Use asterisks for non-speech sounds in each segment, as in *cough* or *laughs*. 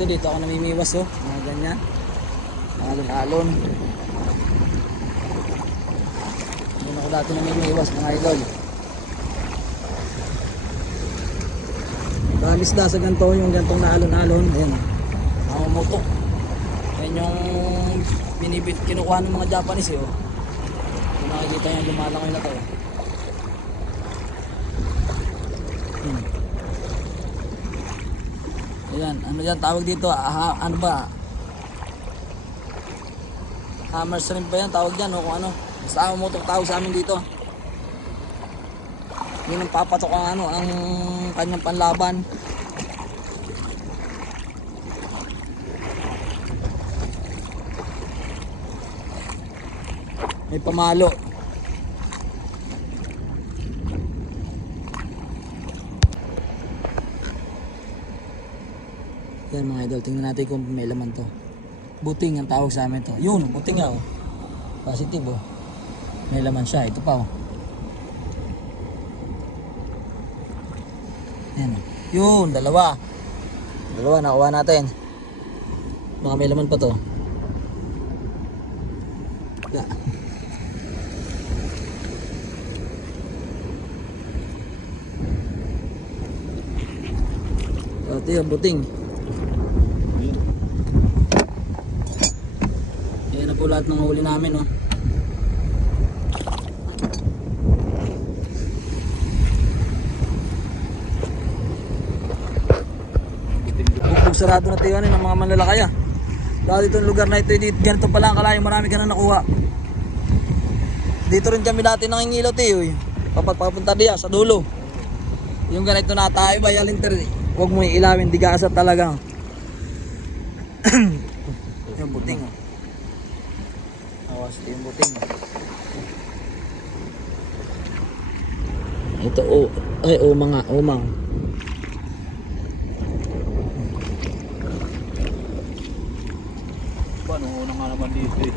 Dito, dito ako namimiwas oh. Mga ganyan. Alon-alon. Doon ako dati namimiwas mga idol. Damis da sa ganito, yung gantong na alon-alon. Ayan. Mga moto. Yan yung binibit, kinukuha ng mga Japanese eh oh. Kung nakikita niya lumalangoy na to. Hmm. Ayan, ano yan tawag dito? Ah, ano ba? Hammer shrimp ba yan? Tawag yan o kung ano? Basta mo tawag sa amin dito. Yun ang papatok ang ano, ang kanyang panlaban. May pamalo. Yan mga idol, tingnan natin kung may laman to. Buting ang tawag sa amin to. Yun, buting nga oh. Positive oh. May laman siya, ito pa oh. Yan oh. Yun, dalawa. Dalawa, nakuha natin. Baka may laman pa to. Da. Ito yung buting. Yan na po lahat ng huli namin, oh. Bugbog sarado na tayo ng mga manlalakaya. Dahil itong lugar na ito, ganito pala ang kalayo, marami ka na nakuha. Dito rin kami dati nangingilaw tayo, eh. Papat papunta diya sa dulo. Yung ganito na tayo, bayalinter, huwag mo ilawin, digasa talaga. *clears throat* yung buting, oh. Awas ito yung buting. Ito, oh, ay, oh, mga, umang. Paano una nga naman dito eh.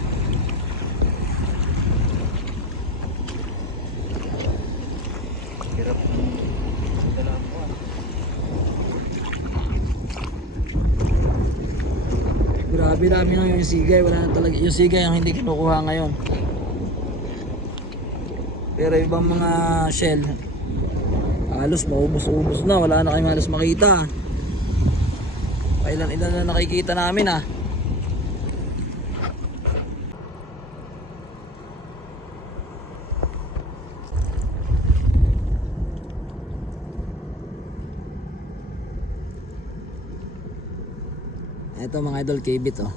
Hirap ng ko ah. Grabe, rami yung sigay. Wala na talaga. Yung sigay ang hindi kinukuha ngayon. Pero ibang mga shell, halos maubos-ubos na. Wala na kayong halos makita. Kailan ilan na nakikita namin ah. Ito mga idol kibit oh.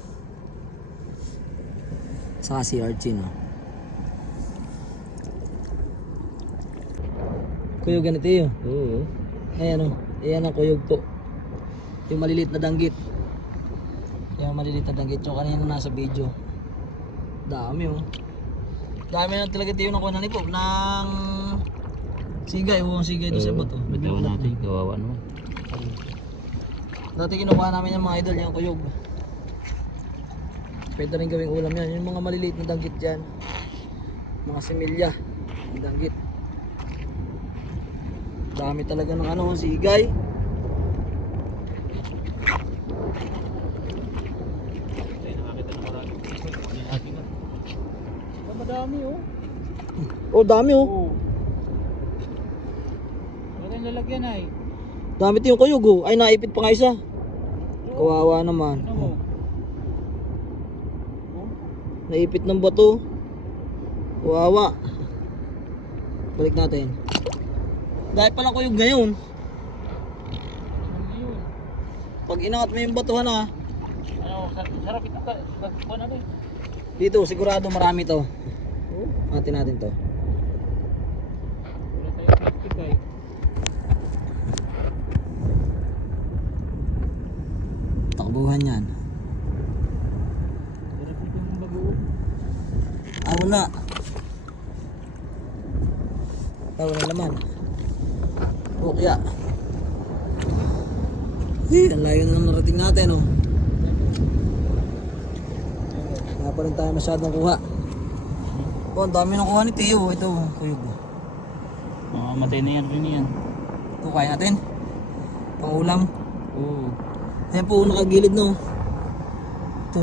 Saka si Archie no. Kuyog ganito yun. Oo. Ayan oh. Ayan ang kuyog po. Yung maliliit na danggit. Yung maliliit na danggit. Yung kanina nasa video. Dami oh. Dami na talaga tayo nakuha na ni Pop ng sigay. Huwag sigay doon sa bato. Biglawan natin, kawawa naman. Dati kinukuha namin yung mga idol, yung kuyog. Pwede rin gawing ulam yan. Yung mga maliliit na danggit dyan. Mga similya. Ang danggit. Dami talaga ng ano, sigay. Madami oh. Oh, dami oh. Oo. Wala tayong lalagyan ay. Dami tayong kuyog oh. Ay, naipit pa nga isa. Kawawa naman. Ano mo? Oh, Naipit ng bato. Kawawa. Balik natin. Dahil pala kuyog ngayon. Pag inangat mo yung batuhan ah. Ano, sa- sarap ito ka. Nagkuhan. Dito, sigurado marami to. Oo. Atin natin to. Wala tayong plastic ay. Takbuhan yan. Sarap ito yung bagoong. Ah, wala. Ah, wala naman. Kaya. Eh, ang layo na ng narating natin, oh. Wala pa rin tayo masyadong kuha. Oh, ang dami ng kuha ni Tio. Ito, kuyog. Mamamatay na yan rin yan. Ito, kaya natin. Pang ulam. Oo. Ayan po, nakagilid no. Ito.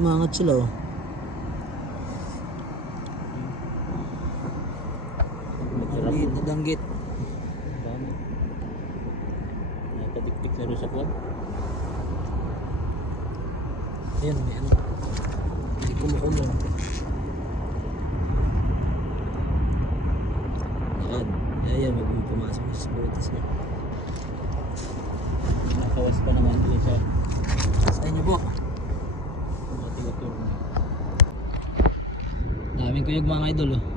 Umangat sila oh. Danggit. Dami. Nakatiktik na rin sa kwan. Ayan, may ano. May kumukulo. Ayan. Ayan, may pumasok sa butas niya. Nakawas pa naman din siya. Sa inyo po. Daming kuyog mga idol oh.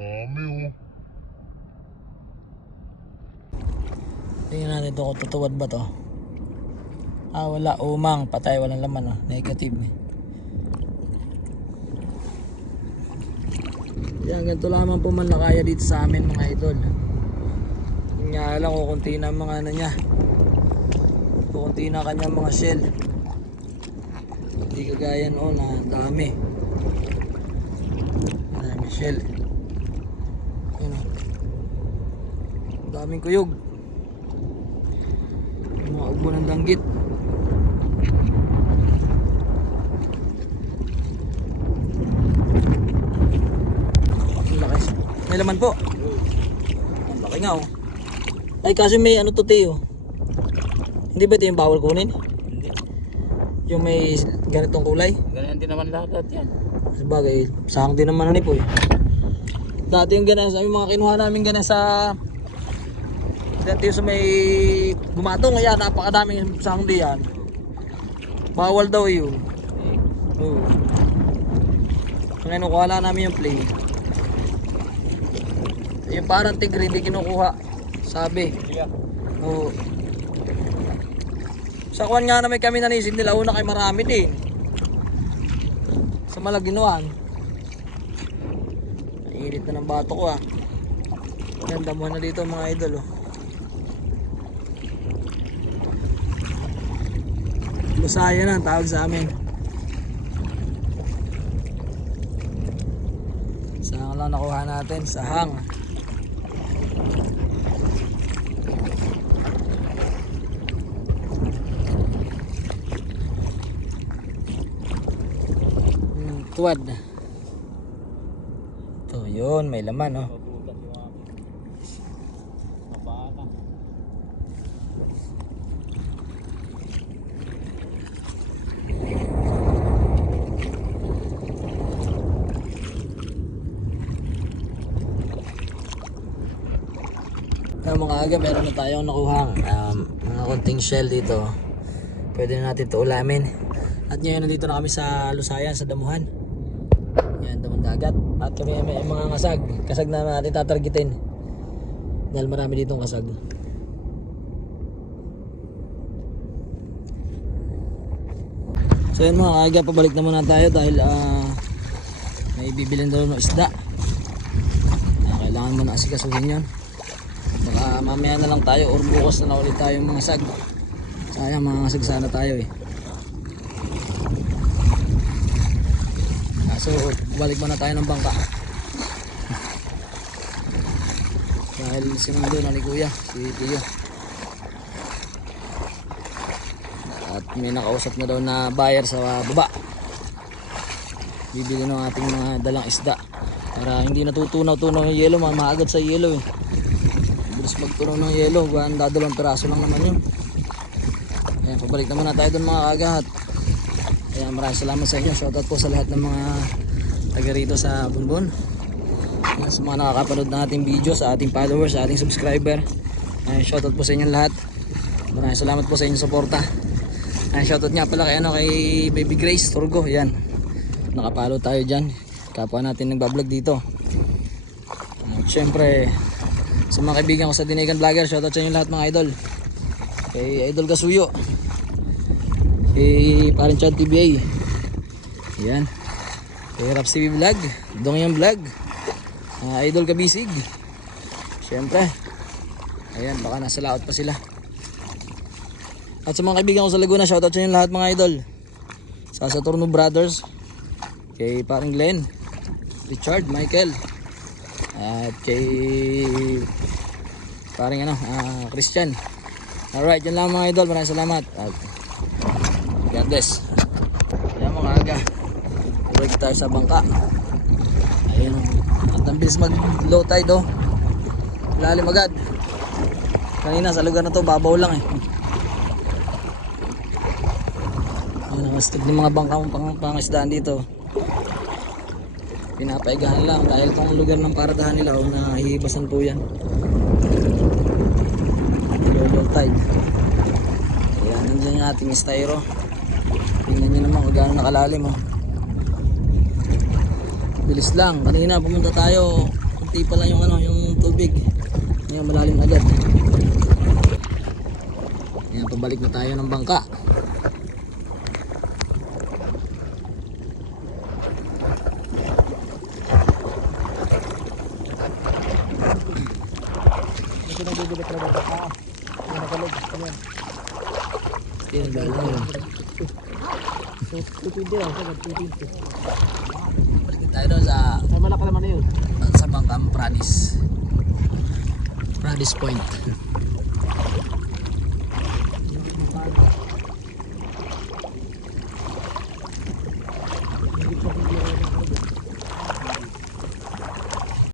Dami oh. Tingnan natin ito kung tutuwad ba to. Ah, wala. Umang. Patay. Walang laman. Oh. Negative. Eh. Yan, ganito lamang po man lakaya dito sa amin mga idol. Yung nga lang kukunti na mga ano niya. Kukunti na kanyang mga shell. Hindi kagaya noon na dami. Dami shell. Yun oh. Daming kuyog. Mga ugbo ng danggit. May laman po. Ang laki nga oh. Ay kasi may ano to Teo. Hindi ba ito yung bawal kunin? Hindi. Yung may ganitong kulay? Ganyan din naman lahat yan. Sabagay, sahang din naman ni po eh. Dati yung ganyan, sa mga kinuha namin ganyan sa dati yung sa may gumatong, ayan, napakadaming sahang diyan. Bawal daw yun. Eh, Oo. Ngayon, kuha lang namin yung play. Yung parang tigre, hindi kinukuha. Sabi. Oo. Sa kwan nga naman kami nanisid nila, una kay marami din. Sa Malaginuan. Init na ng bato ko ah. Ganda mo na dito mga idol oh. Lusaya na ang tawag sa amin. Saan lang nakuha natin? Sahang. Hmm, tuwad. Ito, yun, may laman, oh. Mga aga, meron na tayong nakuha um, mga konting shell dito. Pwede na natin ito ulamin. At ngayon nandito na kami sa Lusayan, sa Damuhan. Yan, Damuhan Dagat. At kami may mga kasag. Kasag na natin tatargetin. Dahil marami ditong kasag. So yun mga aga, pabalik na muna tayo dahil ah, may bibilin daw ng isda. Kailangan mo na asikasuhin yan. Mamaya na lang tayo or bukas na lang ulit tayo mga sag. Sayang mga sag sana tayo eh. Ah, so balik muna tayo ng bangka. *laughs* Dahil sinundo na ni kuya, si Tio. At may nakausap na daw na buyer sa baba. Bibili ng ating mga dalang isda. Para hindi natutunaw-tunaw yung yelo, ma- maagad sa yelo eh. Bilis magtunaw ng yelo, buwan dadalawang piraso lang naman yun. Ayan, pabalik naman na tayo dun mga kagahat. Ayan, maraming salamat sa inyo. Shoutout po sa lahat ng mga taga rito sa Bunbon. Ayan, Sa mga nakakapanood ng ating video, sa ating followers, sa ating subscriber. Ayan, shoutout po sa inyo lahat. Maraming salamat po sa inyong suporta. Ayan, shoutout nga pala kay, ano, kay Baby Grace Turgo. Ayan, nakapalo tayo dyan. Kapwa natin nagbablog dito. At syempre, sa mga kaibigan ko sa Dinigan Vlogger, shoutout sa inyo lahat mga idol. Kay Idol Kasuyo. Kay Parang Chad TBA. Yan. Kay Raps TV Vlog. Dongyang Vlog. ah, Idol Kabisig. Siyempre. Ayan, baka nasa laot pa sila. At sa mga kaibigan ko sa Laguna, shoutout sa inyo lahat mga idol. Sa Saturno Brothers, kay paring Glenn, Richard, Michael, at kay paring ano, ah, Christian. Alright, yan lang mga idol. Maraming salamat. At God bless. Ayan mga aga. Break tayo sa bangka. Ayan. At ang bilis mag low tide oh. Lalim agad. Kanina sa lugar na to babaw lang eh. Ayan ang astig ng mga bangka pang pangisdaan dito. Pinapaigahan lang dahil itong lugar ng paradahan nila oh, nahihibasan po yan. Low, tide. Ayan, nandiyan yung ating styro. Tingnan nyo naman kung gaano nakalalim oh. Bilis lang. Kanina pumunta tayo. Kunti pa lang yung ano, yung tubig. Ngayon malalim agad. Ngayon pabalik na tayo ng bangka. Ito na bibili ka ng baka. Yung nakalog. Ayan. Yan, galing. So, 220 lang. Sabi, 220. Balik tayo doon sa Ay, malaki naman na yun. sa bangka Pradis. Pradis Point.